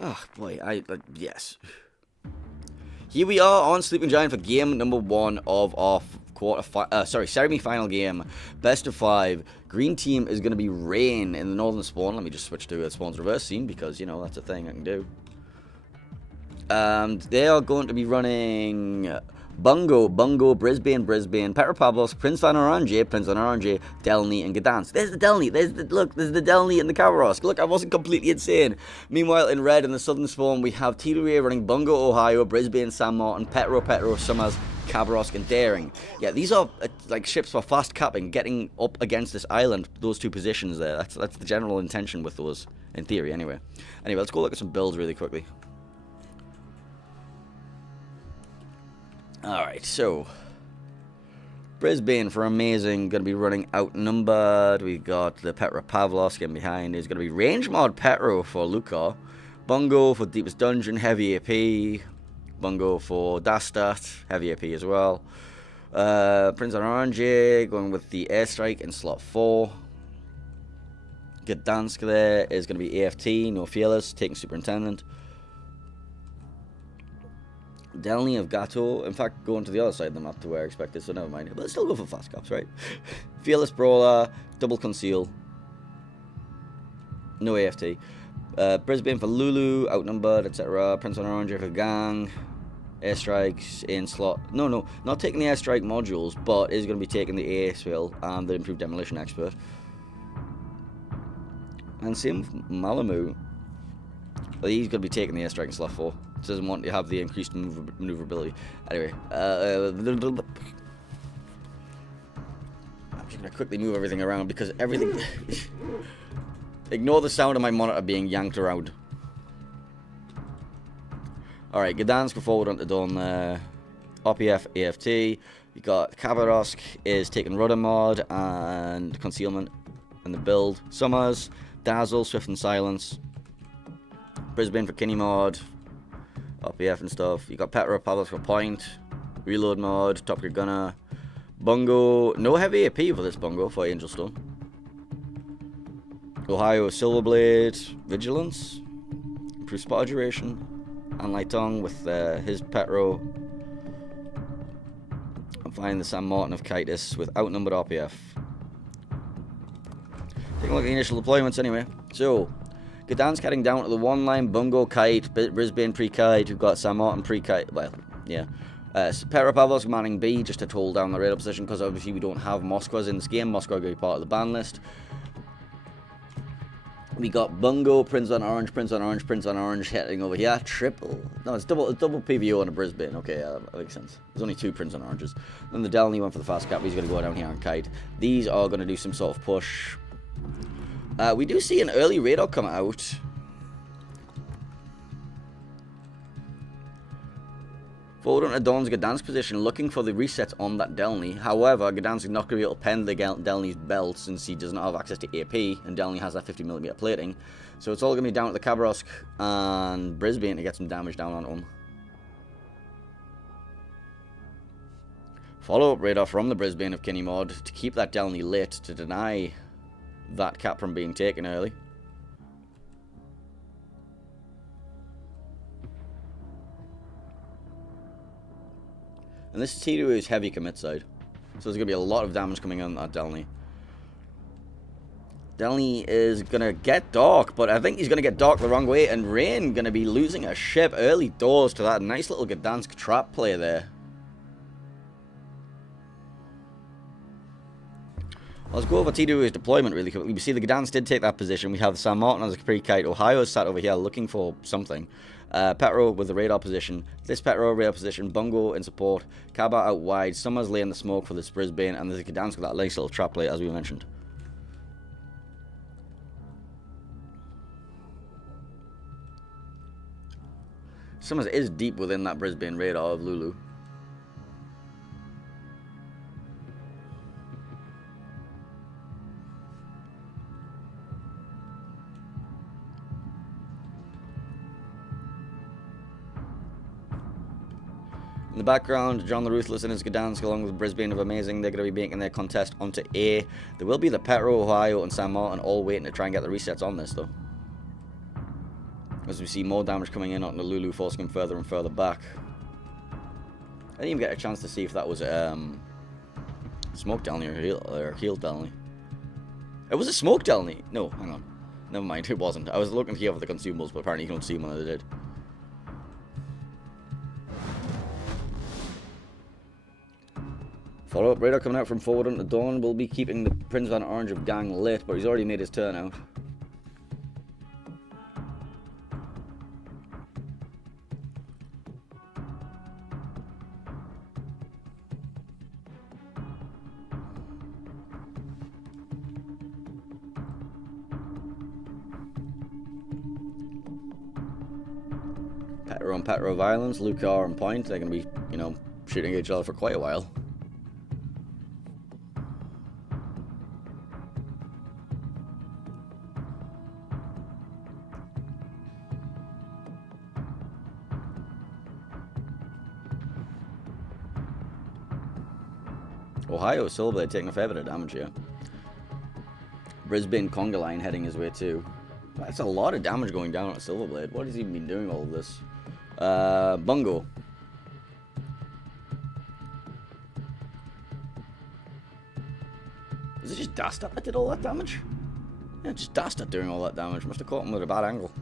Oh, boy, yes. Here we are on Sleeping Giant for game number 1 of our semi-final game. Best of 5. Green team is going to be Rain in the northern spawn. Let me just switch to a spawn's reverse scene because, you know, that's a thing I can do. They are going to be running Bungo, Brisbane, Petropavlovsk, Prince Van Oranje, Delny, and Gdansk. There's the Delny. There's the Delny and the Khabarovsk. Look, I wasn't completely insane. Meanwhile, in red in the southern spawn, we have TWA running Bungo, Ohio, Brisbane, San Martin, Petro, Summers, Khabarovsk, and Daring. Yeah, these are like ships for fast capping, getting up against this island. Those two positions there. That's the general intention with those, in theory, anyway. Anyway, let's go look at some builds really quickly. Alright, so Brisbane for amazing, going to be running outnumbered. We got the Petropavlovsk getting behind. There's going to be range mod Petro for Luka. Bungo for Deepest Dungeon, heavy AP. Bungo for Dastat, heavy AP as well. Prince Orange going with the airstrike in slot 4. Gdansk there is going to be AFT, no Fearless, taking Superintendent. Delny of Gato, in fact, going to the other side of the map to where I expected, so never mind. But still go for fast caps, right? Fearless Brawler, double conceal, no AFT. Brisbane for Lulu, outnumbered, etc. Prince on Orange for Gang, airstrikes in slot. No, not taking the airstrike modules, but is going to be taking the AA skill and the improved demolition expert. And same with Malamu. He's going to be taking the airstrike in slot 4. Doesn't want to have the increased maneuverability. Anyway, I'm just going to quickly move everything around because everything... Ignore the sound of my monitor being yanked around. Alright, Gdansk for forward onto Dawn there. RPF, AFT. You got Khabarovsk is taking rudder mod and concealment in the build. Summers, Dazzle, Swift and Silence. Brisbane for Kinney mod. RPF and stuff. You got Petropavlovsk for point. Reload mod. Top Gear Gunner. Bungo. No heavy AP for this Bungo for Angel Stone. Ohio Silverblade. Vigilance. Improved spot duration. And Light Tongue with his Petro. I'm finding the San Martin of KotS with outnumbered RPF. Taking a look at the initial deployments anyway. So, Gdansk heading down to the one-line Bungo Kite, Brisbane pre-Kite, we've got San Martin pre-Kite, well, yeah. Petropavlovsk manning B just to hold down the radar position because obviously we don't have Moskvas in this game. Moskva are going to be part of the ban list. We got Bungo, Prince on Orange heading over here. Triple. No, it's double PVO on a Brisbane. Okay, that makes sense. There's only 2 Prince on Oranges. Then the Delny went for the fast cap. He's going to go down here on Kite. These are going to do some sort of push. We do see an early radar come out. Forward onto Dawn's Gdansk position, looking for the resets on that Delny. However, Gdansk is not going to be able to pen the Delny's belt since he does not have access to AP, and Delny has that 50mm plating. So it's all going to be down at the Khabarovsk and Brisbane to get some damage down on him. Follow-up radar from the Brisbane of Kinney mod to keep that Delny lit to deny that cap from being taken early. And this TWA is heavy commit side. So there's going to be a lot of damage coming on that Delny. Delny is going to get dark, but I think he's going to get dark the wrong way. And Rain going to be losing a ship early doors to that nice little Gdansk trap play there. Let's go over TWA's deployment really quickly. We see the Gdansk did take that position. We have San Martin as a pre-kite. Ohio is sat over here looking for something. Petro with the radar position. This Petro radar position. Bungo in support. Kaba out wide. Summers laying the smoke for this Brisbane. And there's a Gdansk with that nice little trap play as we mentioned. Summers is deep within that Brisbane radar of Lulu. In the background, John the Ruthless and his Gdansk along with Brisbane of Amazing. They're going to be making their contest onto A. There will be the Petro, Ohio, and San Martin all waiting to try and get the resets on this, though. As we see more damage coming in onto Lulu, forcing him further and further back. I didn't even get a chance to see if that was smoke Delny or heal Delny. It was a smoke Delny. No, hang on. Never mind, it wasn't. I was looking here for the consumables, but apparently you don't see them when I did. Follow-up radar coming out from forward onto Dawn. Will be keeping the Prince Van Orange of Gang lit, but he's already made his turn out. Petro on Petro violence, Lucar on point. They're going to be, you know, shooting at each other for quite a while. Ohio Silverblade taking a fair bit of damage here. Brisbane Conga Line heading his way too. That's a lot of damage going down on Silverblade. What has he been doing all of this? Bungo. Was it just Dastat that did all that damage? Yeah, just Dastat doing all that damage. Must have caught him with a bad angle.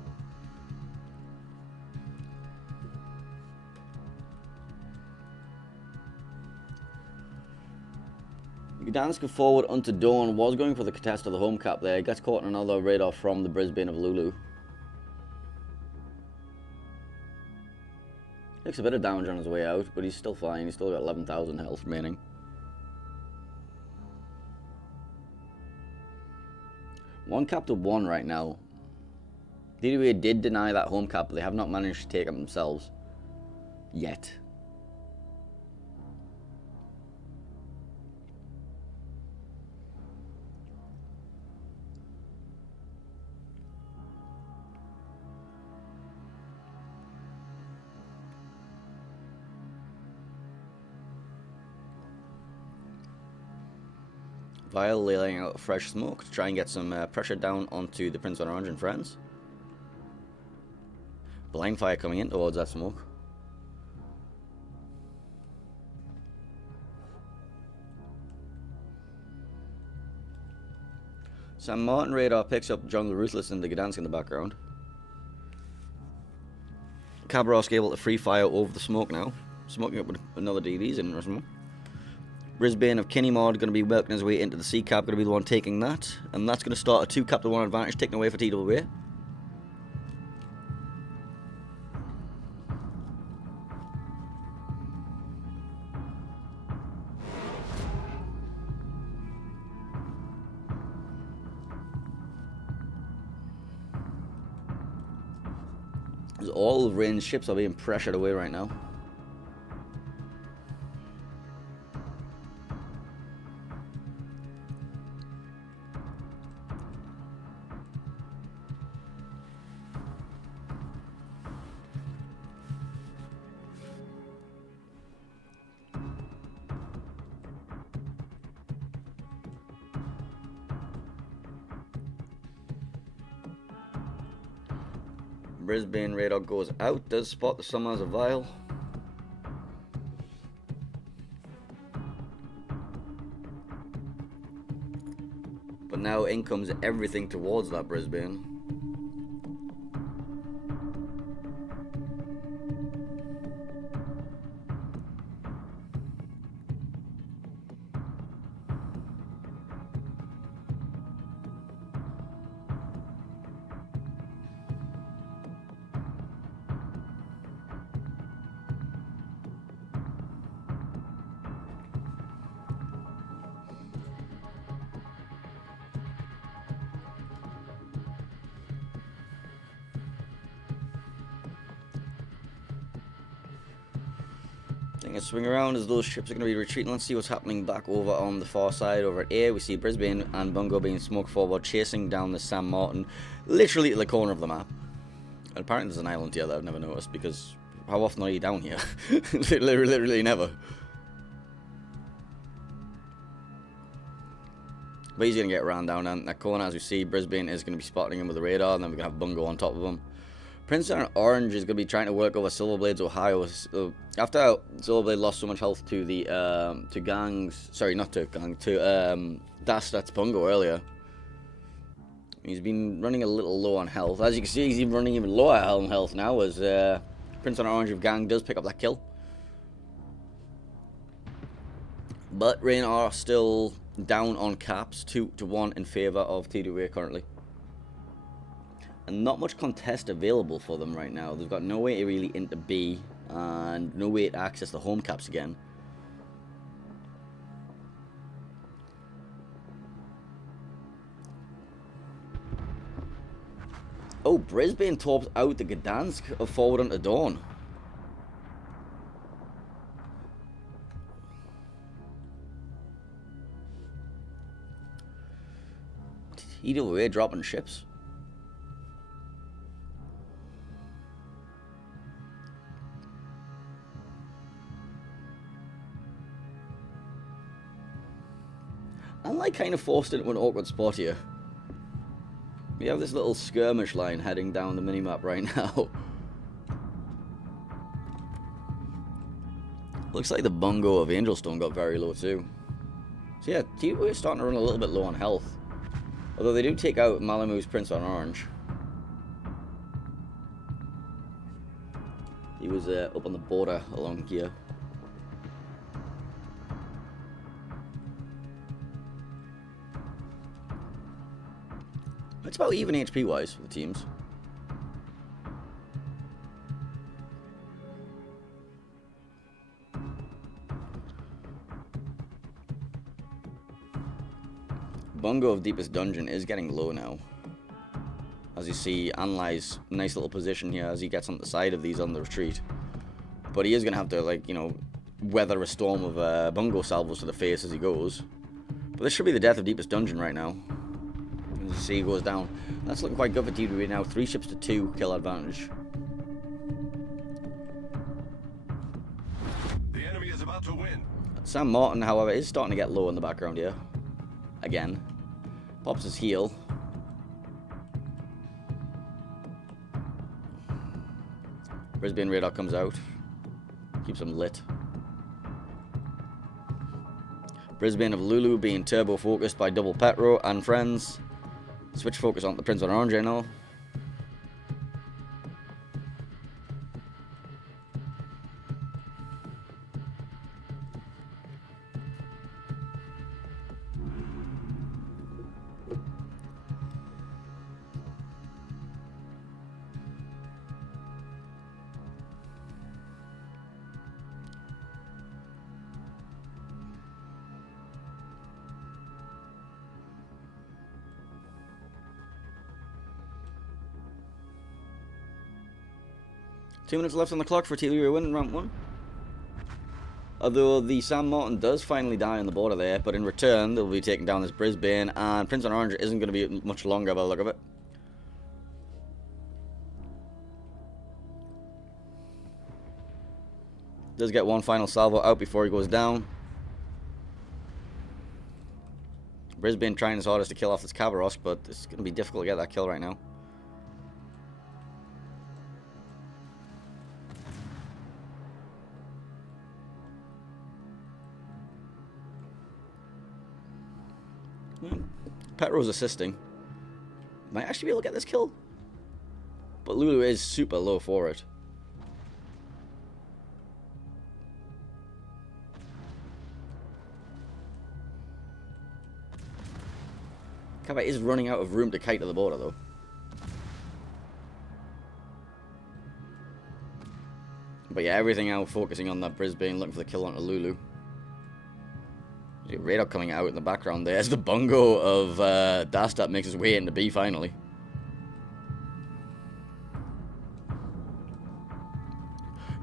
Gdansk forward onto Dawn. Was going for the contest of the home cap there. Gets caught in another radar from the Brisbane of Lulu. Takes a bit of damage on his way out, but he's still fine. He's still got 11,000 health remaining. One cap to one right now. TWA did deny that home cap, but they have not managed to take it themselves. Yet. Vile laying out fresh smoke to try and get some pressure down onto the Prince Van Orange and friends. Blind fire coming in towards that smoke. Sam Martin radar picks up Jungle Ruthless and the Gdansk in the background. Cabrosk able to free fire over the smoke now. Smoking up with another DV's in or something. Brisbane of Kinnymod going to be working his way into the C cap, going to be the one taking that. And that's going to start a 2 cap to 1 advantage taken away for TWA. As all ranged ships are being pressured away right now. Brisbane radar goes out, does spot the Summers of Vile. But now in comes everything towards that Brisbane. Taking a swing around as those ships are going to be retreating. Let's see what's happening back over on the far side. Over at A, we see Brisbane and Bungo being smoked forward, chasing down the Sam Martin, literally at the corner of the map. And apparently there's an island here that I've never noticed, because how often are you down here? literally never. But he's going to get ran down that corner. As we see, Brisbane is going to be spotting him with the radar, and then we're going to have Bungo on top of him. Prince on Orange is going to be trying to work over Silverblade's Ohio. After Silverblade lost so much health to the to Gang's, sorry, not to Gang, to Dastat's Bungo earlier. He's been running a little low on health. As you can see, he's even running even lower on health now as Prince on Orange of Gang does pick up that kill. But Rain are still down on caps, 2-1 in favour of TWA currently. And not much contest available for them right now. They've got no way to really into B and no way to access the home caps again. Oh, Brisbane tops out the Gdansk forward onto Dawn. TWA dropping ships. I'm like kind of forced into an awkward spot here. We have this little skirmish line heading down the minimap right now. Looks like the Bungo of Angelstone got very low too. So yeah, TWA is starting to run a little bit low on health. Although they do take out Malamu's Prince on Orange. He was up on the border along here. It's about even HP wise for the teams. Bungo of Deepest Dungeon is getting low now. As you see, Anlai's nice little position here as he gets on the side of these on the retreat. But he is going to have to, like, you know, weather a storm of Bungo salvos to the face as he goes. But this should be the death of Deepest Dungeon right now. As you see, he goes down. That's looking quite good for TWA now. 3 ships to 2 kill advantage. The enemy is about to win. Sam Martin, however, is starting to get low in the background here. Again. Pops his heel. Brisbane radar comes out. Keeps him lit. Brisbane of Lulu being turbo focused by Double Petro and friends. Switch focus on the Prince on Orange now. Two minutes left on the clock for TWA win in round 1. Although the Sam Martin does finally die on the border there, but in return they'll be taking down this Brisbane, and Prince on Orange isn't going to be much longer by the look of it. Does get one final salvo out before he goes down. Brisbane trying his hardest to kill off this Kavarosk, but it's going to be difficult to get that kill right now. Petro's assisting. Might actually be able to get this kill. But Lulu is super low for it. Kava is running out of room to kite to the border though. But yeah, everything out focusing on that Brisbane, looking for the kill onto Lulu. Radar coming out in the background there as the Bungo of Dastat makes his way into B finally.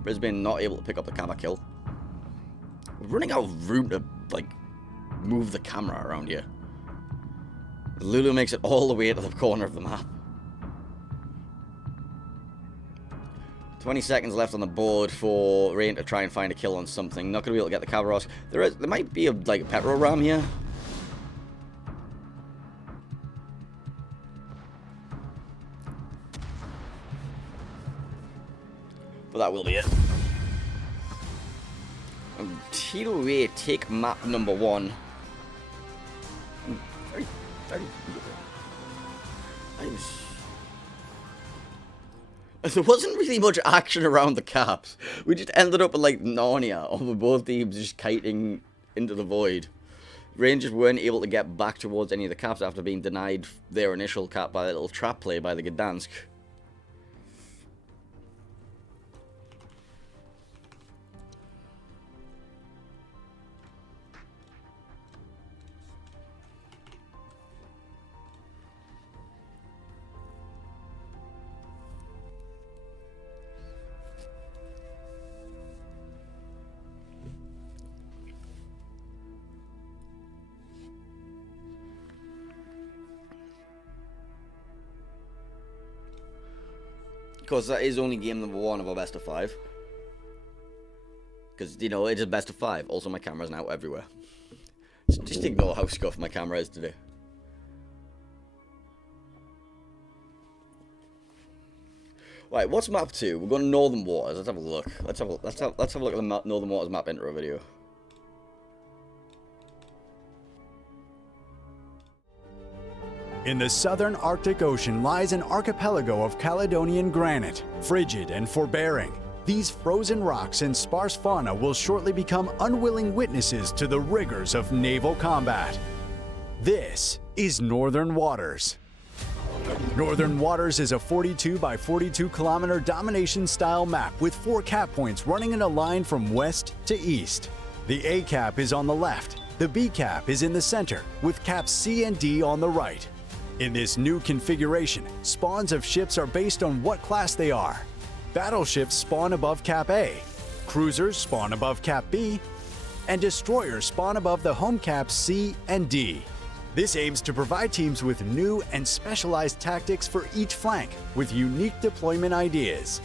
Brisbane not able to pick up the camera kill. We're running out of room to, like, move the camera around here. Lulu makes it all the way to the corner of the map. 20 seconds left on the board for Rain to try and find a kill on something. Not going to be able to get the Kavarosk. There might be a Petro Ram here. But that will be it. TWA take map number 1. Very nice. There wasn't really much action around the caps. We just ended up like Narnia, over both teams just kiting into the void. Rangers weren't able to get back towards any of the caps after being denied their initial cap by a little trap play by the Gdansk. Because that is only game number 1 of our best of 5. Because, you know, it's a best of 5. Also, my camera's now everywhere. Just ignore how scuffed my camera is today. Right, what's map 2? We're going to Northern Waters. Let's have a look. Let's have a look at the Northern Waters map intro video. In the southern Arctic Ocean lies an archipelago of Caledonian granite, frigid and forbearing. These frozen rocks and sparse fauna will shortly become unwilling witnesses to the rigors of naval combat. This is Northern Waters. Northern Waters is a 42 by 42 kilometer domination-style map with 4 cap points running in a line from west to east. The A cap is on the left, the B cap is in the center, with caps C and D on the right. In this new configuration, spawns of ships are based on what class they are. Battleships spawn above Cap A, cruisers spawn above Cap B, and destroyers spawn above the home caps C and D. This aims to provide teams with new and specialized tactics for each flank, with unique deployment ideas.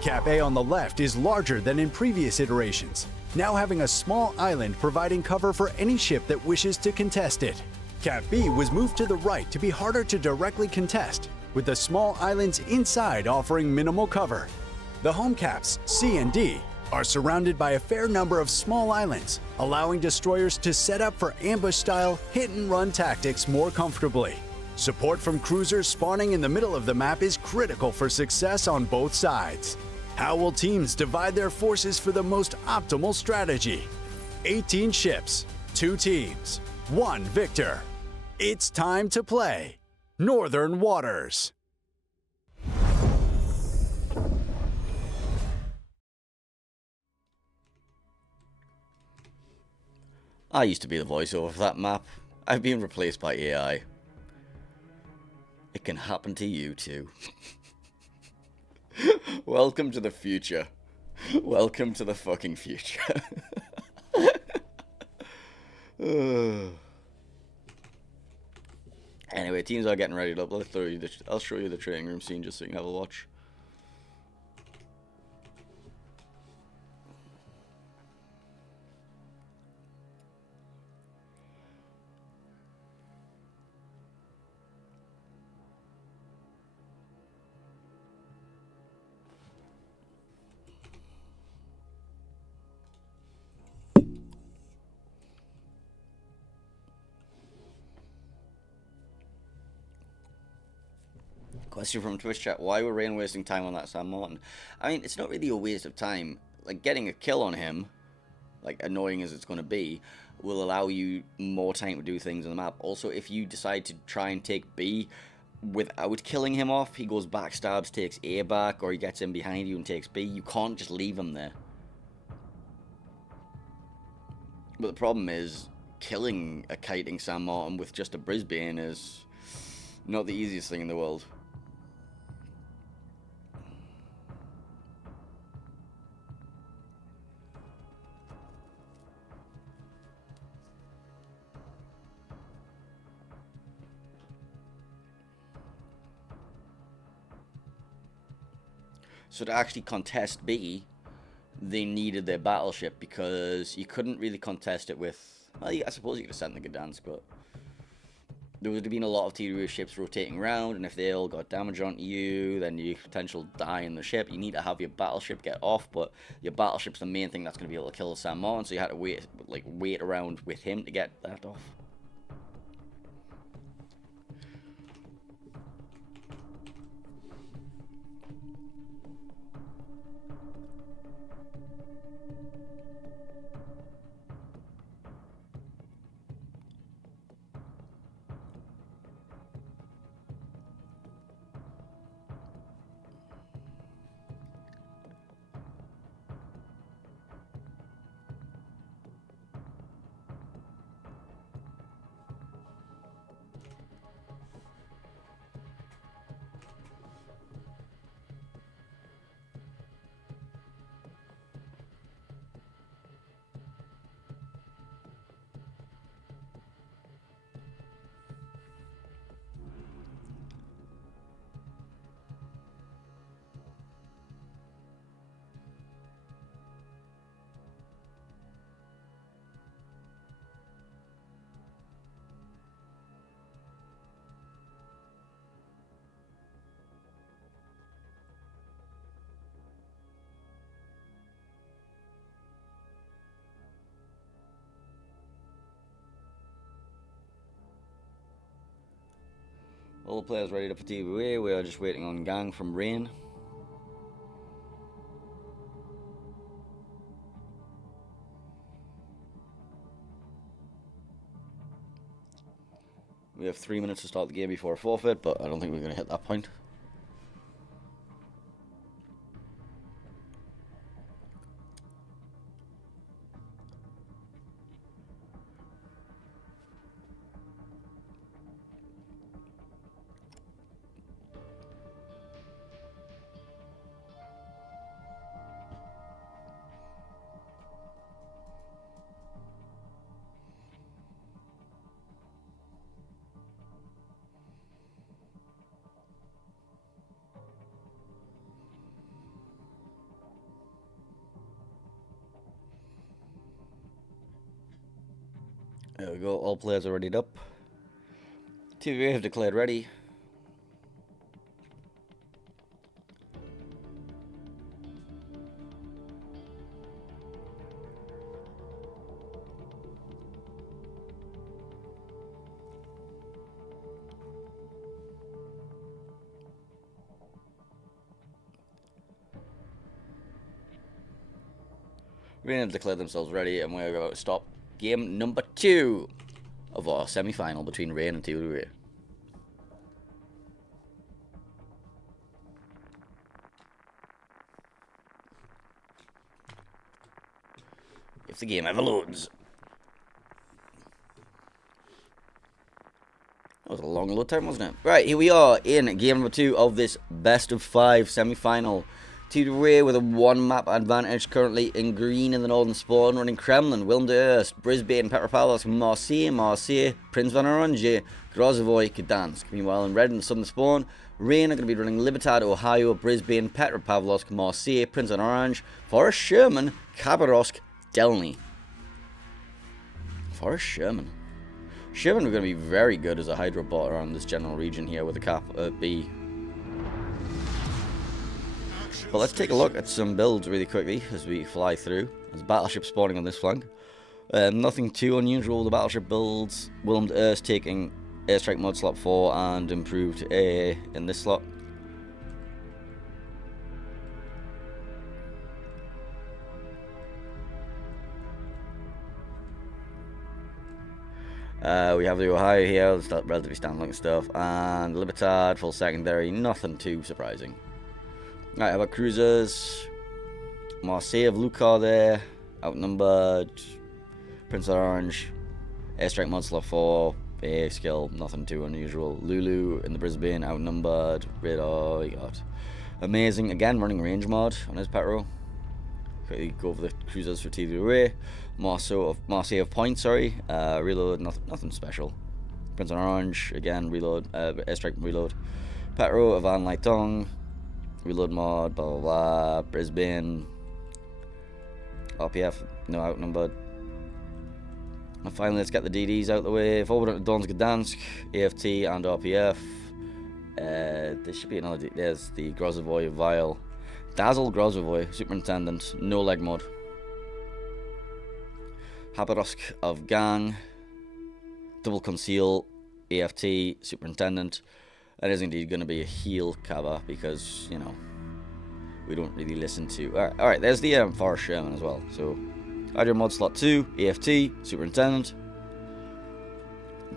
Cap A on the left is larger than in previous iterations, now having a small island providing cover for any ship that wishes to contest it. Cap B was moved to the right to be harder to directly contest, with the small islands inside offering minimal cover. The home caps, C and D, are surrounded by a fair number of small islands, allowing destroyers to set up for ambush-style hit-and-run tactics more comfortably. Support from cruisers spawning in the middle of the map is critical for success on both sides. How will teams divide their forces for the most optimal strategy? 18 ships, 2 teams, 1 victor. It's time to play Northern Waters. I used to be the voiceover for that map. I've been replaced by AI. It can happen to you too. Welcome to the future. Welcome to the fucking future. Anyway, teams are getting ready up. I'll show you the training room scene just so you can have a watch. Question from Twitch chat: why were Rain wasting time on that Sam Martin? I mean, it's not really a waste of time. Like, getting a kill on him, like annoying as it's going to be, will allow you more time to do things on the map. Also, if you decide to try and take B without killing him off, he goes backstabs, takes A back, or he gets in behind you and takes B. You can't just leave him there. But the problem is, killing a kiting Sam Martin with just a Brisbane is not the easiest thing in the world. So to actually contest B, they needed their battleship, because you couldn't really contest it with... Well, I suppose you could have sent the Gdansk, but... there would have been a lot of TWA ships rotating around, and if they all got damage onto you, then you potential die in the ship. You need to have your battleship get off, but your battleship's the main thing that's going to be able to kill the Salmon, so you had to wait around with him to get that off. All the players ready for TWA. We are just waiting on gang from Rain. We have 3 minutes to start the game before a forfeit, but I don't think we're going to hit that point. There we go, all players are readied up. TWA have declared ready. Rain have declared themselves ready, and we're going to stop game number 2 of our semi-final between Rain and TWA. If the game ever loads. That was a long load time, wasn't it? Right, here we are in game number 2 of this best of 5 semi-final. TWA with a 1 map advantage, currently in green in the northern spawn, running Kremlin, Willem de Eerst, Brisbane, Petropavlovsk, Marseille, Prince van Oranje, Grozovoy, Gdansk. Meanwhile, in red in the southern spawn, Rain are going to be running Libertad, Ohio, Brisbane, Petropavlovsk, Marseille, Prince van Orange, Forest Sherman, Khabarovsk, Delny. Forest Sherman. Sherman are going to be very good as a Hydro bot around this general region here with the cap B. But let's take a look at some builds really quickly as we fly through. There's battleship spawning on this flank. Nothing too unusual with the battleship builds. Willem de Eerst taking airstrike mod slot 4 and improved AA in this slot. We have the Ohio here, that's relatively standard stuff, and Libertad, full secondary, nothing too surprising. Right, how about cruisers? Marseille of Lucar there, outnumbered. Prince of Orange, airstrike mod slot 4, AA skill, nothing too unusual. Lulu in the Brisbane, outnumbered. Radar, you got amazing, again running range mod on his Petro. Quickly go over the cruisers for TWA. Marseille of Point, sorry. Reload, nothing special. Prince of Orange, again, reload, airstrike reload. Petro of Van Laitong, reload mod, blah blah blah. Brisbane, RPF, no outnumbered. And finally, let's get the DDs out of the way. Forward to Donsk Gdansk, AFT and RPF. There should be another. There's the Grozovoy Vial. Dazzle Grozovoy, Superintendent, no leg mod. Habarovsk of Gang, Double Conceal, AFT, Superintendent. That is indeed going to be a heal cover because, you know, we don't really listen to. Alright, there's the Forest Sherman as well. So, Hydro Mod Slot 2, AFT, Superintendent.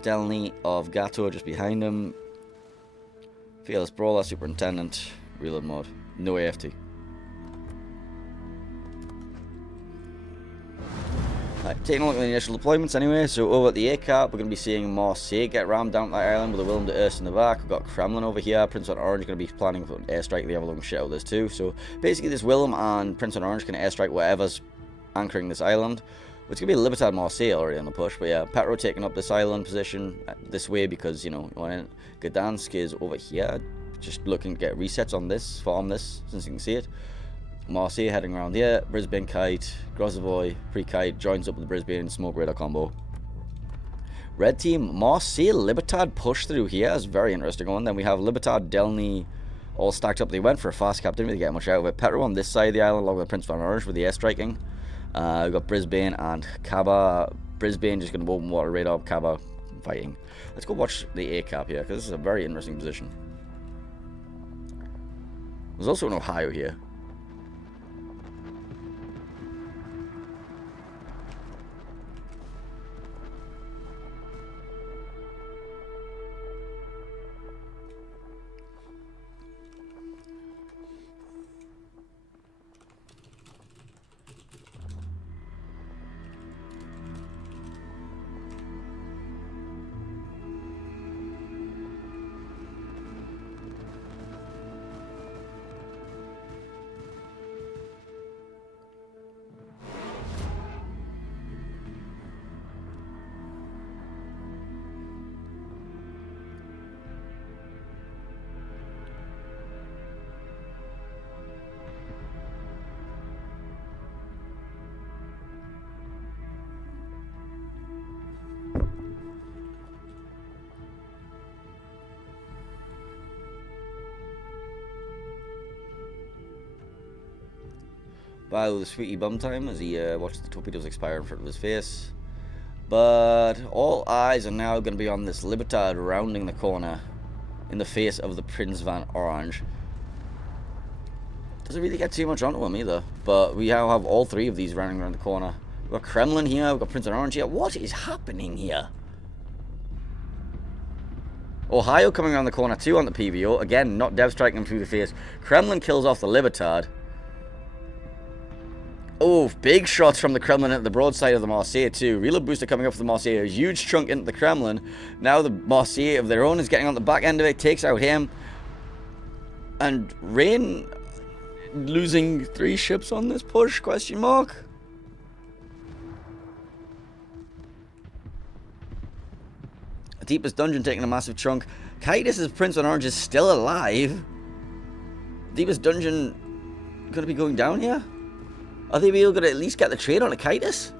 Delny of Gato just behind him. Fearless Brawler, Superintendent, Reload Mod, no AFT. Right, taking a look at the initial deployments anyway, so over at the ACAP, we're going to be seeing Marseille get rammed down that island with a Willem de Erst in the back. We've got Kremlin over here. Prince on Orange is going to be planning for an airstrike. They have a long shit out of this too. So basically this Willem and Prince on Orange can airstrike whatever's anchoring this island. It's going to be a Libertad Marseille already on the push, but yeah, Petro taking up this island position this way because, you know, Gdansk is over here, just looking to get resets on this, farm this, since you can see it. Marseille heading around here, Brisbane Kite, Grozovoy, pre-Kite, joins up with the Brisbane Smoke Radar combo. Red team, Marseille, Libertad push through here is very interesting one. Then we have Libertad, Delny all stacked up. They went for a fast cap, didn't really get much out of it. Petro on this side of the island, along with Prince van Orange with the airstriking. We've got Brisbane and Kaba. Brisbane just going to open water radar, Kaba fighting. Let's go watch the ACAP here, because this is a very interesting position. There's also an Ohio here. Wow, the sweetie bum time as he watched the torpedoes expire in front of his face. But all eyes are now going to be on this Libertad rounding the corner in the face of the Prince van Orange. Doesn't really get too much onto him either, but we now have all three of these rounding around the corner. We've got Kremlin here, we've got Prince van Orange here. What is happening here? Ohio coming around the corner too on the PVO. Again, not dev striking him through the face. Kremlin kills off the Libertad. Oh, big shots from the Kremlin at the broadside of the Marseille too. Reload booster coming up for the Marseille. A huge chunk into the Kremlin. Now the Marseille of their own is getting on the back end of it. Takes out him. And Rain losing 3 ships on this push, question mark. Deepest Dungeon taking a massive chunk. Kitus' Prince on Orange is still alive. Deepest Dungeon going to be going down here? Are they going to at least get the trade on a Kitus?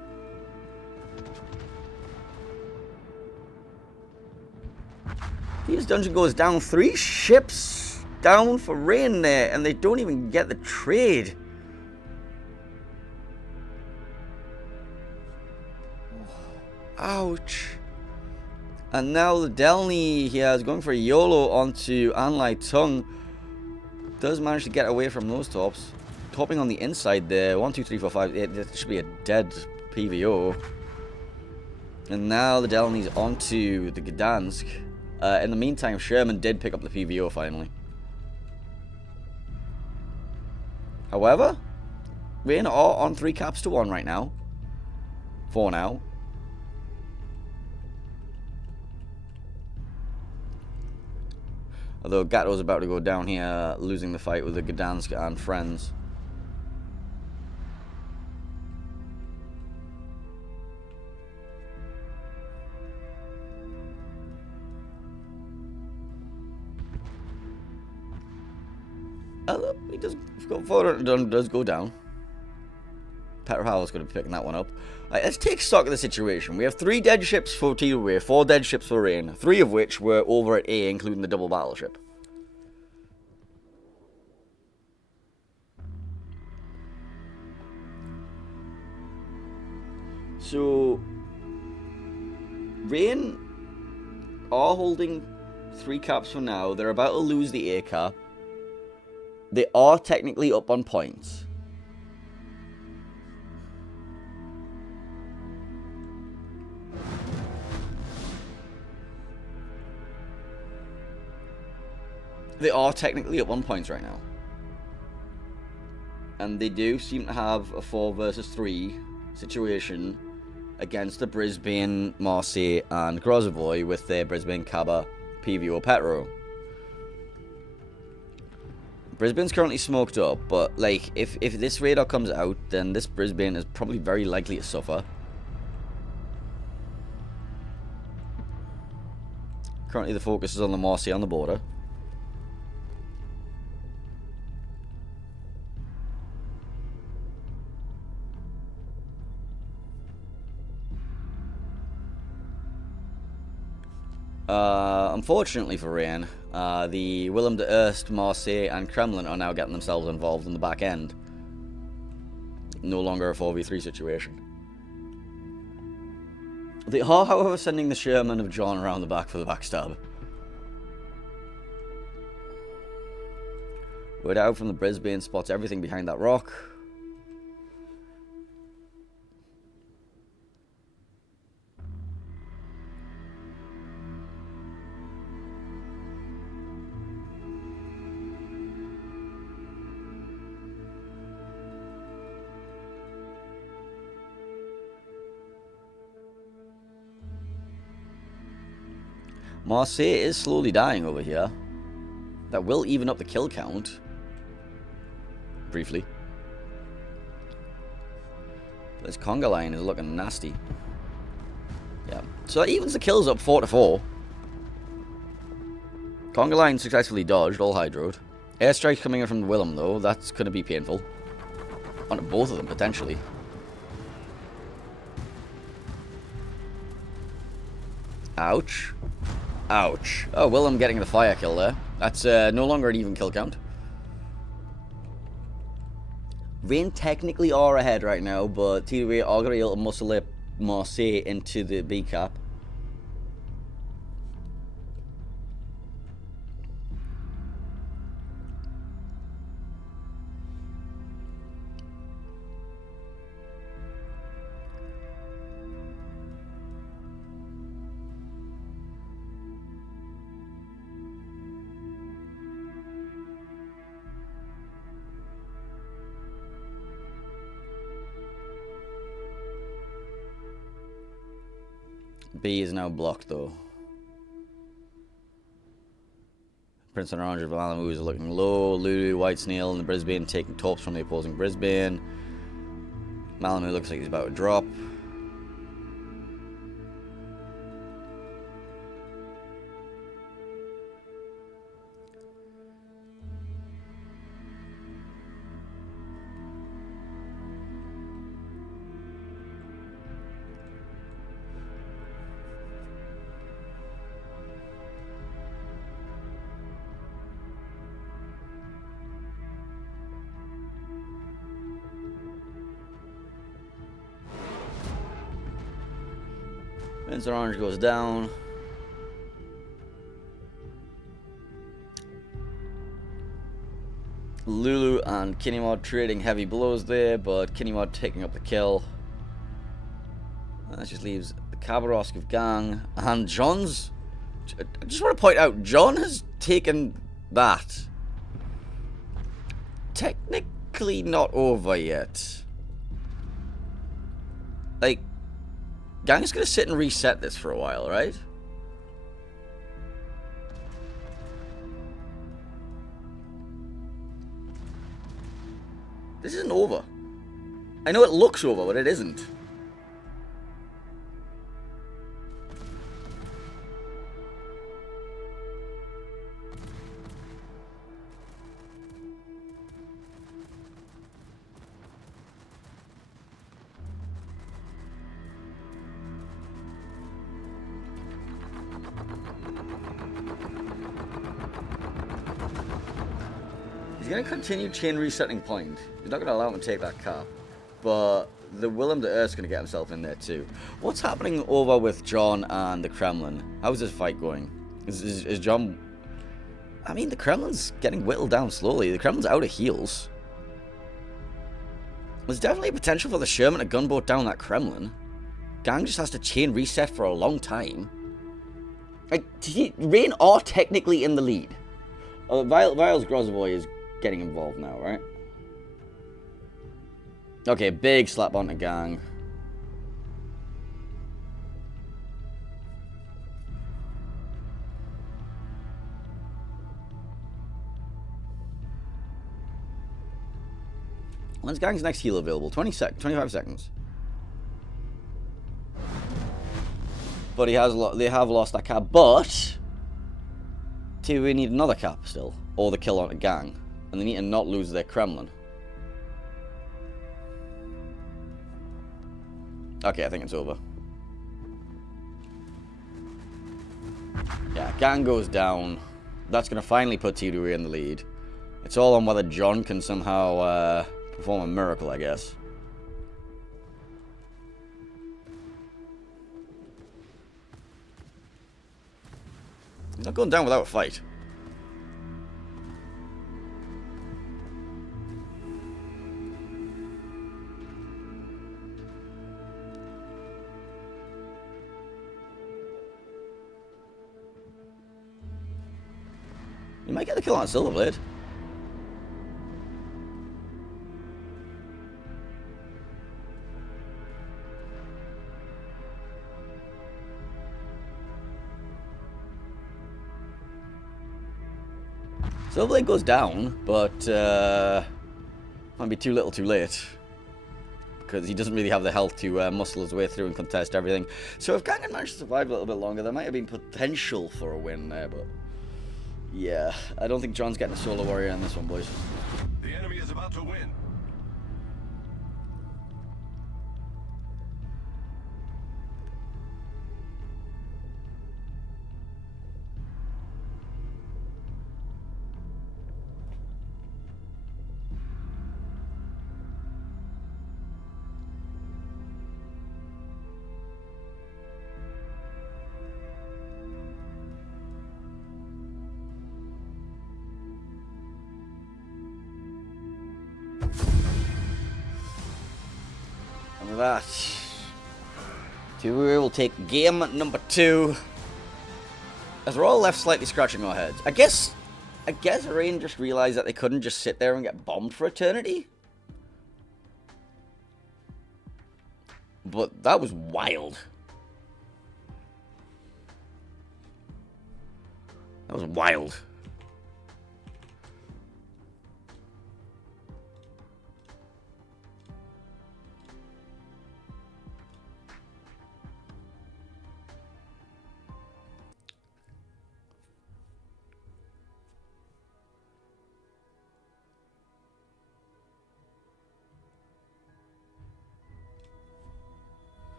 Deepest Dungeon goes down. 3 ships down for Rain there, and they don't even get the trade. Ouch. And now the Delny here is going for a YOLO onto Anlai Tung. Does manage to get away from those tops. Topping on the inside there. 1, 2, 3, 4, 5. It should be a dead PVO. And now the Delny's onto the Gdansk. In the meantime, Sherman did pick up the PVO finally. However, Rain are on 3 caps to 1 right now. For now. Although Gato's about to go down here, losing the fight with the Gdansk and friends. He does go forward, does go down. Petropolis going to be picking that one up. Let's take stock of the situation. We have 3 dead ships for TWA, 4 dead ships for Rain, 3 of which were over at A, including the double battleship. So, Rain are holding 3 caps for now. They're about to lose the A cap. They are technically up on points. They are technically up on points right now. And they do seem to have a 4 versus 3 situation against the Brisbane, Marseille, and Grozavoy with their Brisbane, Cabba, PVO, Petro. Brisbane's currently smoked up, but like if this radar comes out, then this Brisbane is probably very likely to suffer. Currently the focus is on the Marseille on the border. Unfortunately for Rain, the Willem de Eerst, Marseille, and Kremlin are now getting themselves involved in the back end. No longer a 4v3 situation. They are, however, sending the Sherman of John around the back for the backstab. Word out from the Brisbane spots everything behind that rock. Marseille is slowly dying over here. That will even up the kill count. Briefly. But this conga line is looking nasty. Yeah. So that evens the kills up 4 to 4. Conga line successfully dodged, all hydroed. Airstrike coming in from Willem though, that's going to be painful. On both of them, potentially. Ouch. Ouch. Oh, Willem getting the fire kill there. That's no longer an even kill count. Rain technically are ahead right now, but TWA are going to be able to muscle up Marseille into the B cap. B is now blocked though. Prince and Orange of Malamu is looking low. Lulu, White Snail, and the Brisbane taking tops from the opposing Brisbane. Malamu looks like he's about to drop. Prince Orange goes down. Lulu and Kinnymod trading heavy blows there, but Kinnymod taking up the kill. That just leaves the Khabarovsk gang and John's. I just want to point out, John has taken that. Technically not over yet. Like, Gang's gonna sit and reset this for a while, right? This isn't over. I know it looks over, but it isn't. He's going to continue chain resetting point. He's not going to allow him to take that cap. But the Willem de Earth's going to get himself in there too. What's happening over with John and the Kremlin? How's this fight going? Is John... I mean, the Kremlin's getting whittled down slowly. The Kremlin's out of heals. There's definitely potential for the Sherman to gunboat down that Kremlin. Gang just has to chain reset for a long time. Like, Rain are technically in the lead. Viles Grozovoy is getting involved now, right? Okay, big slap on the Gang. When's Gang's next heal available? 25 seconds. But they have lost that cap, but TWA need another cap still, or the kill on a Gang, and they need to not lose their Kremlin. Okay, I think it's over. Yeah, Gang goes down. That's going to finally put TWA in the lead. It's all on whether John can somehow perform a miracle, I guess. He's not going down without a fight. You might get the kill on Silverblade. Silverblade goes down, but might be too little too late. Because he doesn't really have the health to muscle his way through and contest everything. So if Gang had managed to survive a little bit longer, there might have been potential for a win there, but... yeah, I don't think John's getting a solo warrior on this one, boys. The enemy is about to win. And with that, TWA will take game number 2. As we're all left slightly scratching our heads. I guess Rain just realized that they couldn't just sit there and get bombed for eternity. But that was wild. That was wild.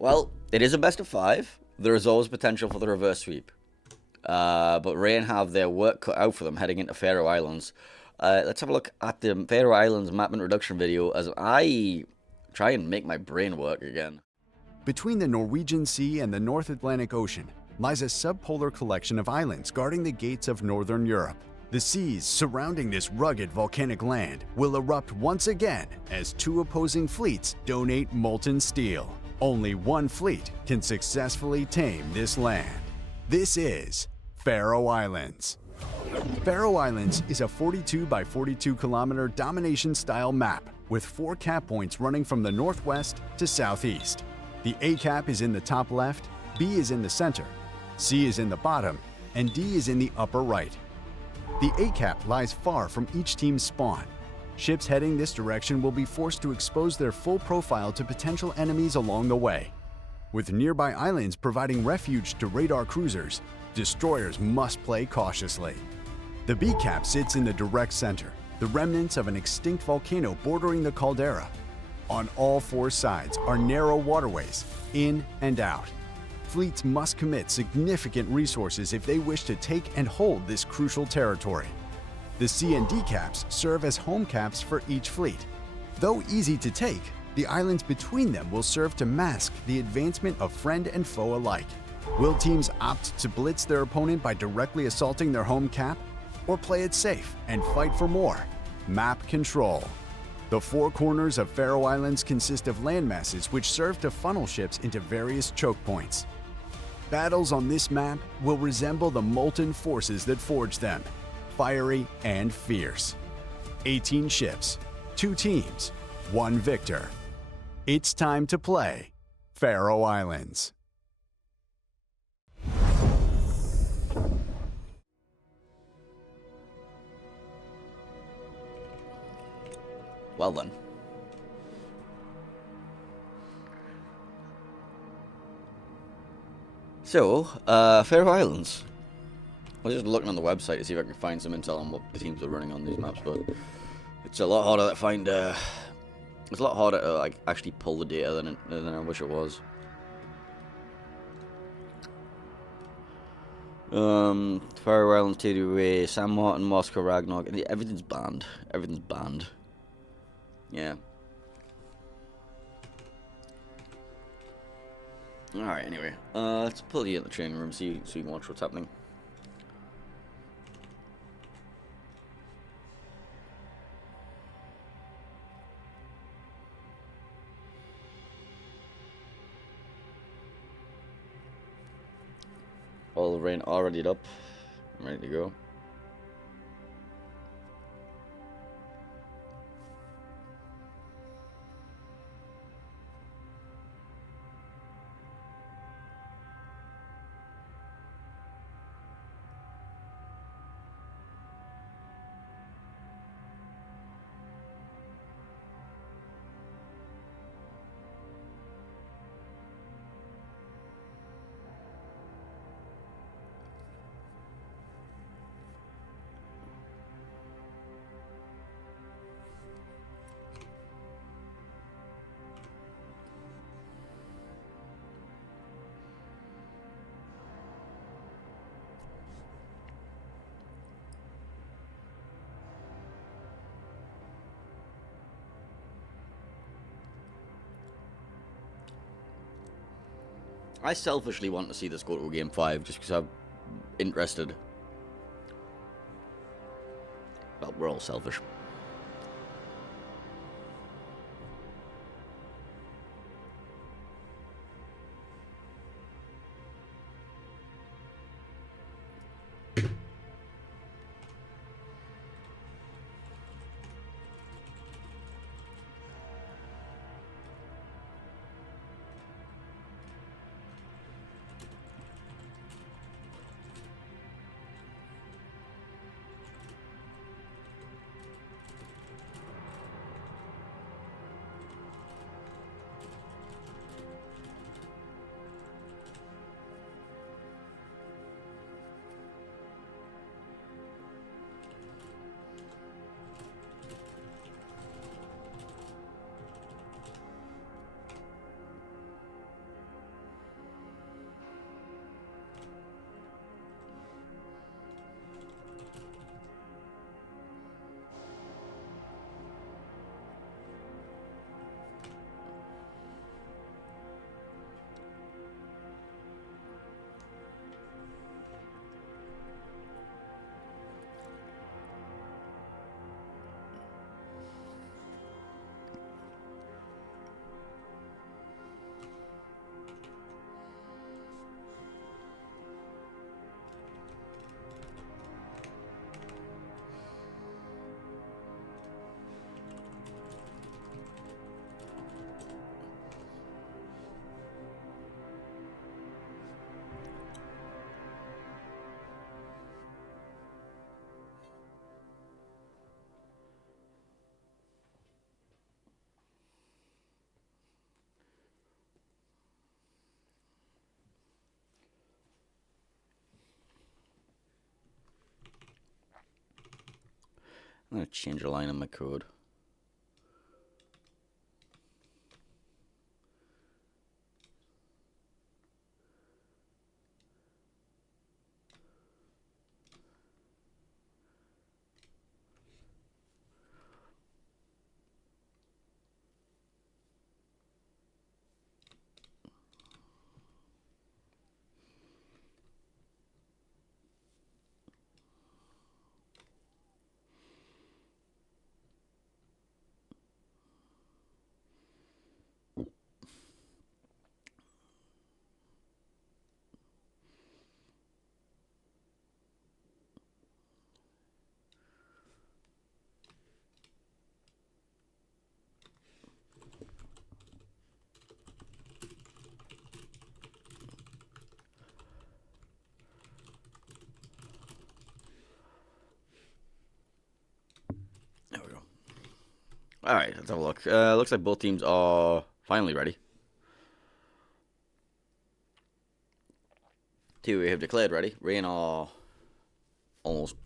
Well, it is a best of 5. There is always potential for the reverse sweep. But Rain have their work cut out for them heading into Faroe Islands. Let's have a look at the Faroe Islands map introduction video as I try and make my brain work again. Between the Norwegian Sea and the North Atlantic Ocean lies a subpolar collection of islands guarding the gates of Northern Europe. The seas surrounding this rugged volcanic land will erupt once again as 2 opposing fleets donate molten steel. Only one fleet can successfully tame this land. This is Faroe Islands. Faroe Islands is a 42 by 42 kilometer domination-style map with 4 cap points running from the northwest to southeast. The A cap is in the top left, B is in the center, C is in the bottom, and D is in the upper right. The A cap lies far from each team's spawn. Ships heading this direction will be forced to expose their full profile to potential enemies along the way. With nearby islands providing refuge to radar cruisers, destroyers must play cautiously. The B cap sits in the direct center, the remnants of an extinct volcano bordering the caldera. On all four sides are narrow waterways, in and out. Fleets must commit significant resources if they wish to take and hold this crucial territory. The C and D caps serve as home caps for each fleet. Though easy to take, the islands between them will serve to mask the advancement of friend and foe alike. Will teams opt to blitz their opponent by directly assaulting their home cap, or play it safe and fight for more? Map control. The four corners of Faroe Islands consist of landmasses which serve to funnel ships into various choke points. Battles on this map will resemble the molten forces that forged them, fiery and fierce. 18 ships, 2 teams, 1 victor. It's time to play Faroe Islands. Well then. So, Faroe Islands. I was just looking on the website to see if I could find some intel on what the teams are running on these maps, but it's a lot harder to find. It's a lot harder to like actually pull the data than I wish it was. Faroe Islands, TWA, San Martin, Moscow, Ragnarok. Everything's banned. Everything's banned. Yeah. Alright, anyway. Let's pull you in the training room so you can watch what's happening. All the rain already up. I'm ready to go. I selfishly want to see this go to a Game 5 just because I'm interested. Well, we're all selfish. I'm going to change a line in my code. Alright, let's have a look. Looks like both teams are finally ready. TWA have declared ready. Rain are almost.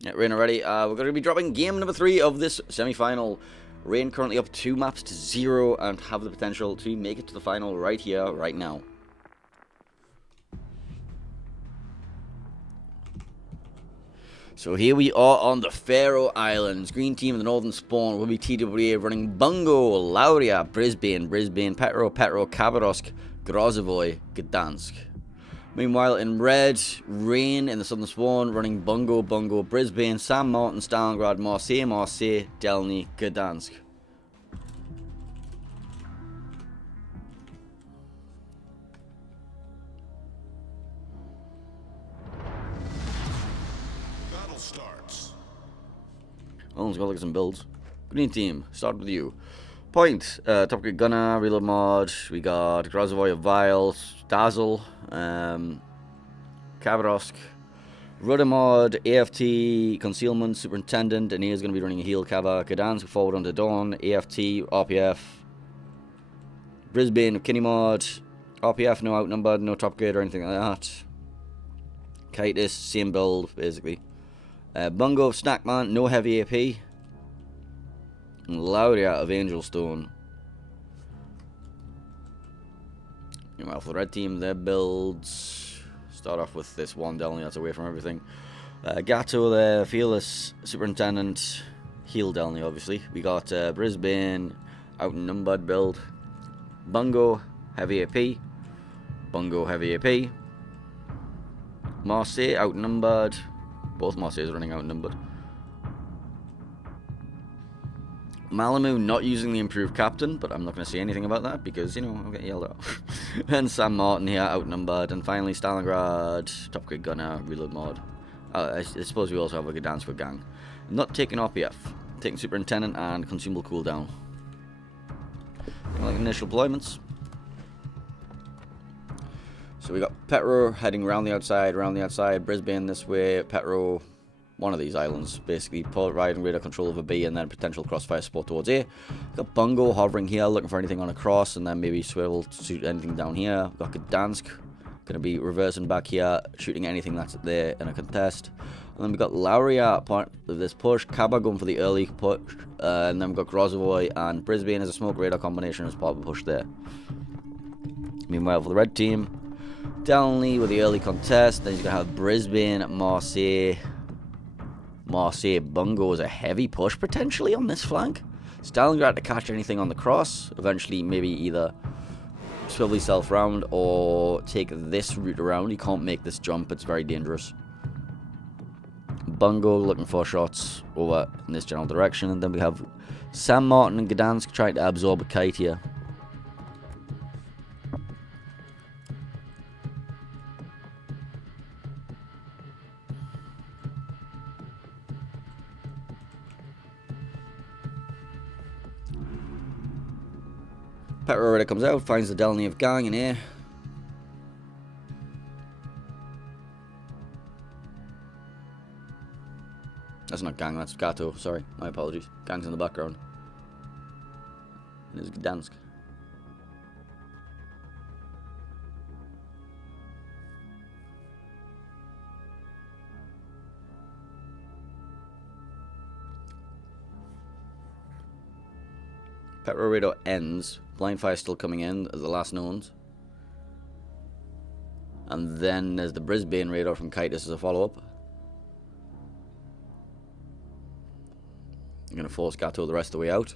Yeah, Rain are ready. We're going to be dropping game number 3 of this semi-final. Rain currently up 2 maps to 0 and have the potential to make it to the final right here, right now. So here we are on the Faroe Islands. Green team in the northern spawn will be TWA running Bungo, Lauria, Brisbane, Petro, Khabarovsk, Grozovoy, Gdansk. Meanwhile, in red, Rain in the southern spawn running Bungo, Brisbane, San Martin, Stalingrad, Marseille, Delny, Gdansk. Battle starts. Oh, let's go look at some builds. Green team, start with you. Point, top grade gunner, reload mod. We got Grozovoy of Vile, Dazzle, Khabarovsk, rudder mod, AFT, concealment, superintendent, and he is going to be running a heal Kava, Gdansk, forward under dawn, AFT, RPF, Brisbane, Kinney mod, RPF, no outnumbered, no top grade or anything like that. KotS, same build, basically. Bungo of Snackman, no heavy AP. And Lauria of Angelstone. Meanwhile, for the red team, their builds start off with this one Delny that's away from everything. Gato there, Fearless, Superintendent, heal Delny, obviously. We got Brisbane, outnumbered build. Bungo, heavy AP. Bungo, heavy AP. Marseille, outnumbered. Both Marseilles running outnumbered. Malamu not using the improved captain, but I'm not going to say anything about that because, you know, I'll get yelled at. And San Martin here, outnumbered. And finally, Stalingrad, top grade gunner, reload mod. I suppose we also have a Gdansk for gang. Not taking RPF, taking superintendent and consumable cooldown. Like initial deployments. So we got Petro heading around the outside, Brisbane this way, Petro, one of these islands, basically providing radar control over B and then potential crossfire support towards A. Got Bungo hovering here, looking for anything on a cross, and then maybe swivel to shoot anything down here. Got Gdansk, going to be reversing back here, shooting anything that's there in a contest. And then we got Lauria part of this push, Kaba going for the early push, and then we've got Grozovoy and Brisbane as a smoke radar combination as part of the push there. Meanwhile, for the red team, Delny with the early contest, then he's going to have Brisbane, Marseille, Bungo as a heavy push potentially on this flank. Stalingrad to catch anything on the cross, eventually maybe either swivel himself round or take this route around. He can't make this jump, it's very dangerous. Bungo looking for shots over in this general direction, and then we have San Martin and Gdansk trying to absorb a kite here. Petro already comes out, finds the Delny of gang in here. That's not gang, that's Gato, sorry, my apologies. Gang's in the background. And it's Gdansk. Petro radar ends. Blind fire still coming in as the last knowns. And then there's the Brisbane radar from KotS as a follow-up. I'm going to force Gato the rest of the way out.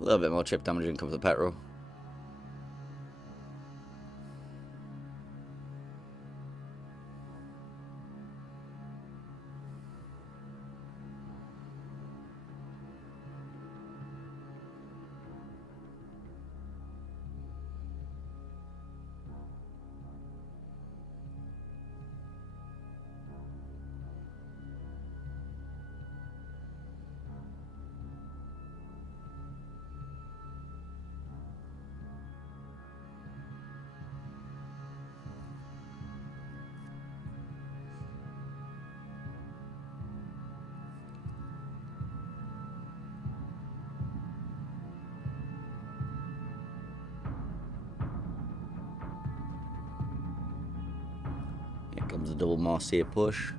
A little bit more chip damage in comes the Petro. Comes a double Marseille push.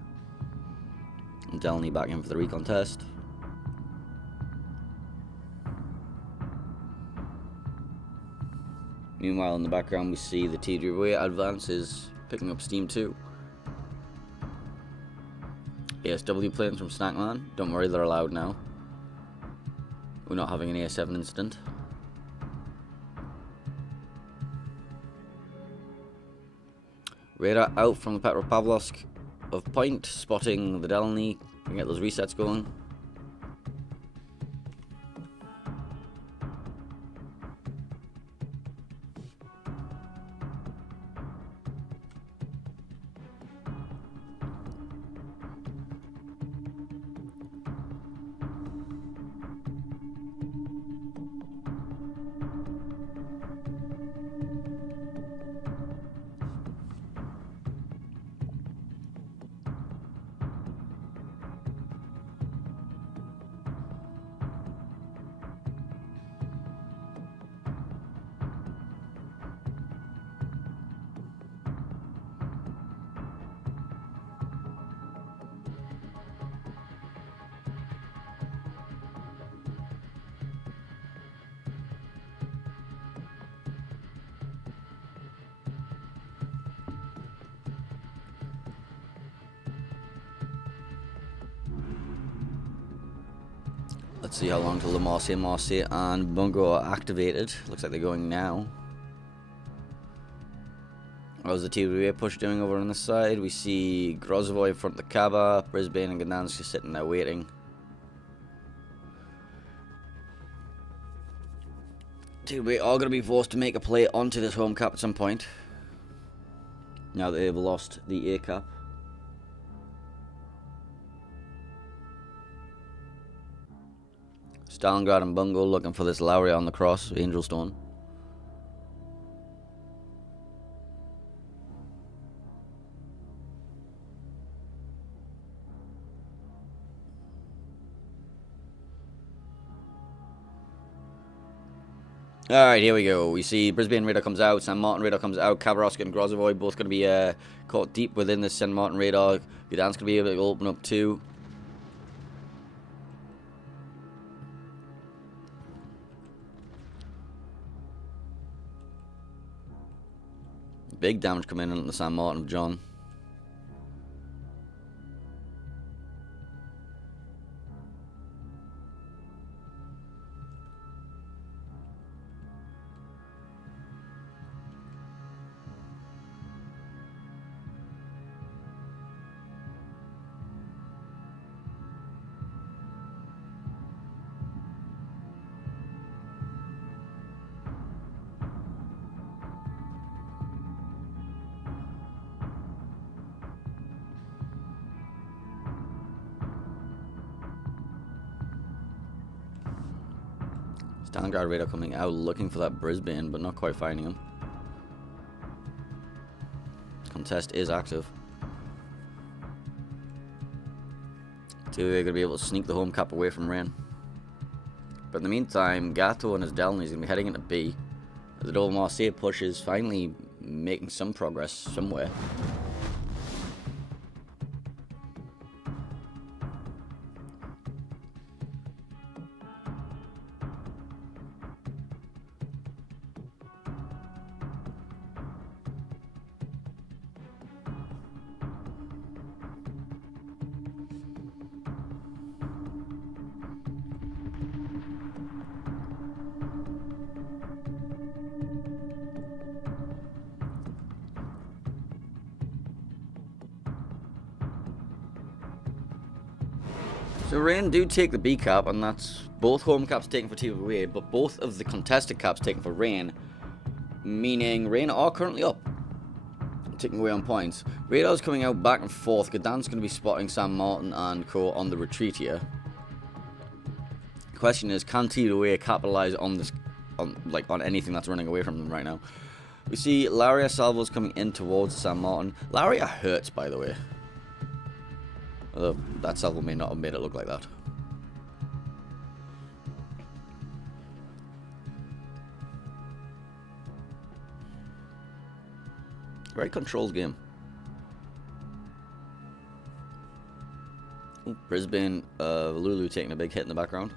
And Delny back in for the recon test. Meanwhile, in the background, we see the TWA advances picking up steam too. ASW planes from Snackman. Don't worry, they're allowed now. We're not having an AS7 incident. Radar out from the Petropavlovsk of point, spotting the Delny. We can get those resets going. Let's see how long till the Marseille and Bungo are activated. Looks like they're going now. How's the TWA push doing over on this side? We see Grozovoy in front of the Kaba, Brisbane and Gdansk just sitting there waiting. TWA are going to be forced to make a play onto this home cap at some point. Now that they've lost the A cap. Stalingrad and Bungo looking for this Lowry on the cross, Angelstone. Alright, here we go. We see Brisbane radar comes out, San Martin radar comes out, Khabarovsk and Grozovoy both going to be caught deep within the San Martin radar. Gdansk going to be able to open up too. Big damage coming in on the San Martin of John. Stalingrad radar coming out looking for that Brisbane, but not quite finding him. Contest is active. TWA are going to be able to sneak the home cap away from Rain. But in the meantime, Gato and his Delny is going to be heading into B. The double Marseille push is finally making some progress somewhere. So Rain do take the B cap, and that's both home caps taken for TWA, but both of the contested caps taken for Rain, meaning Rain are currently up, taking away on points. Radar's coming out back and forth. Gdansk's going to be spotting San Martin and Co on the retreat here. The question is, can TWA capitalize on this, on anything that's running away from them right now? We see Laria Salvos coming in towards San Martin. Laria hurts, by the way. Although that salvo may not have made it look like that. Very controlled game. Ooh, Brisbane, Lulu taking a big hit in the background.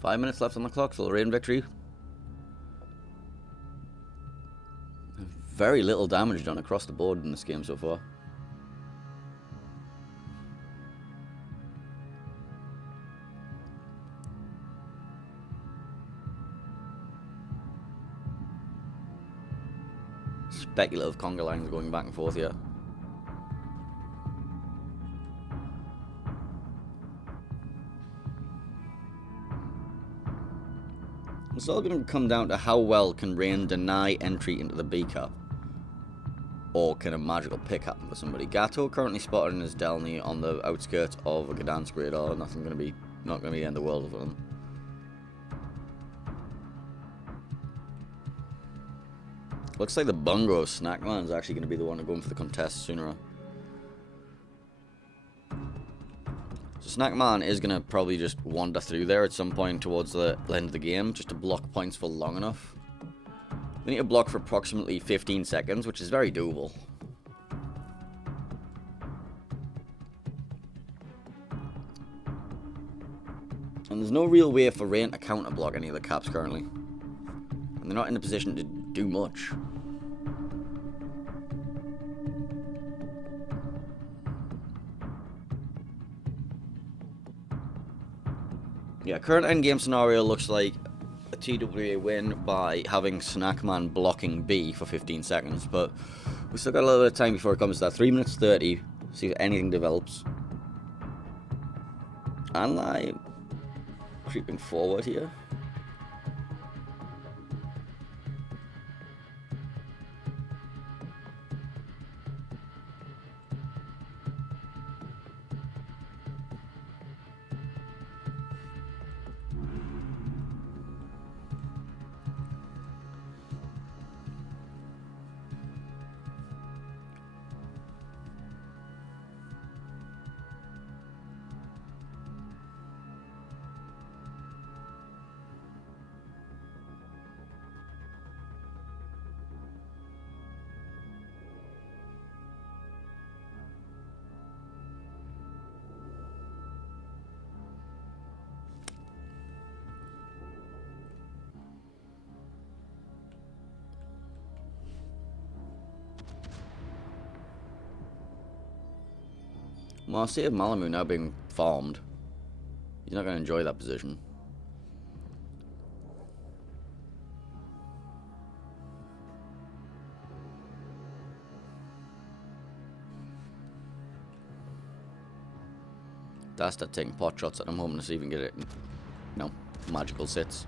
Five minutes left on the clock, so the Raiden victory. Very little damage done across the board in this game so far. Speculative conga lines going back and forth here. It's all going to come down to how well can Rain deny entry into the B cap, or can a magical pick happen for somebody. Gato currently spotted in his Delny on the outskirts of a Gdansk radar. Not going to be the end of the world for them. Looks like the Bungo Snackman is actually going to be the one going for the contest sooner. So Snackman is going to probably just wander through there at some point towards the end of the game, just to block points for long enough. They need to block for approximately 15 seconds, which is very doable. And there's no real way for Rain to counter block any of the caps currently. And they're not in a position to do much. Yeah, current endgame scenario looks like a TWA win by having Snackman blocking B for 15 seconds, but we still got a little bit of time before it comes to that. 3 minutes 30, see if anything develops. And I'm creeping forward here. Well, I see if Malamu now being farmed. He's not going to enjoy that position. Dasta taking pot shots at him, hoping to see if he can get it. No, magical sits.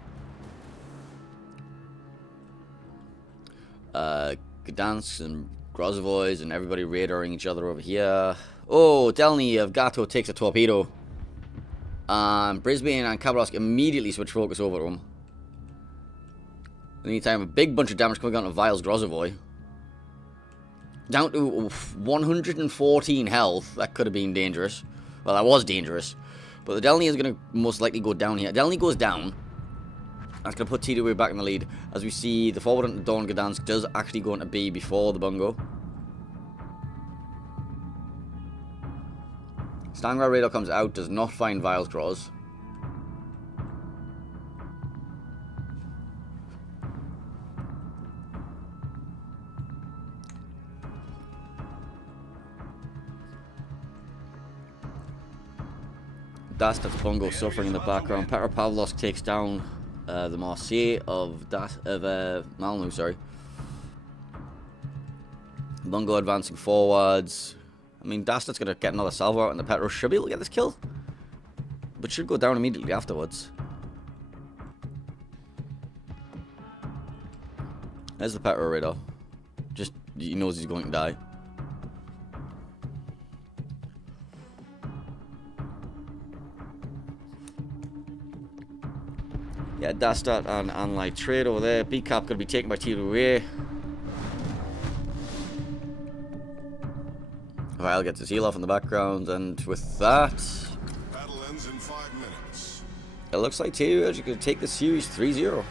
Gdansk and Grozovoys and everybody radaring each other over here. Oh, Delny of Gato takes a torpedo. And Brisbane and Khabarovsk immediately switch focus over to him. In the meantime, a big bunch of damage coming on to Vile's Grozovoy. Down to 114 health. That could have been dangerous. Well, that was dangerous. But the Delny is going to most likely go down here. Delny goes down. That's going to put TWA back in the lead. As we see, the forward into Dawn Gdansk does actually go into B before the Bungo. Stalingrad radar comes out, does not find Vile's Groz. That's Bungo suffering in the background. Petropavlovsk takes down the Marseille of Malmö, sorry. Bungo advancing forwards. I mean, Dastard's going to get another salvo out, and the Petro should be able to get this kill. But should go down immediately afterwards. There's the Petro radar. Just, he knows he's going to die. Yeah, Dastard and Anlight trade over there. B-Cap going to be taken by TWA. I'll get his heal off in the background, and with that, Battle ends in 5 minutes. it looks like TWA are going to take the series 3-0.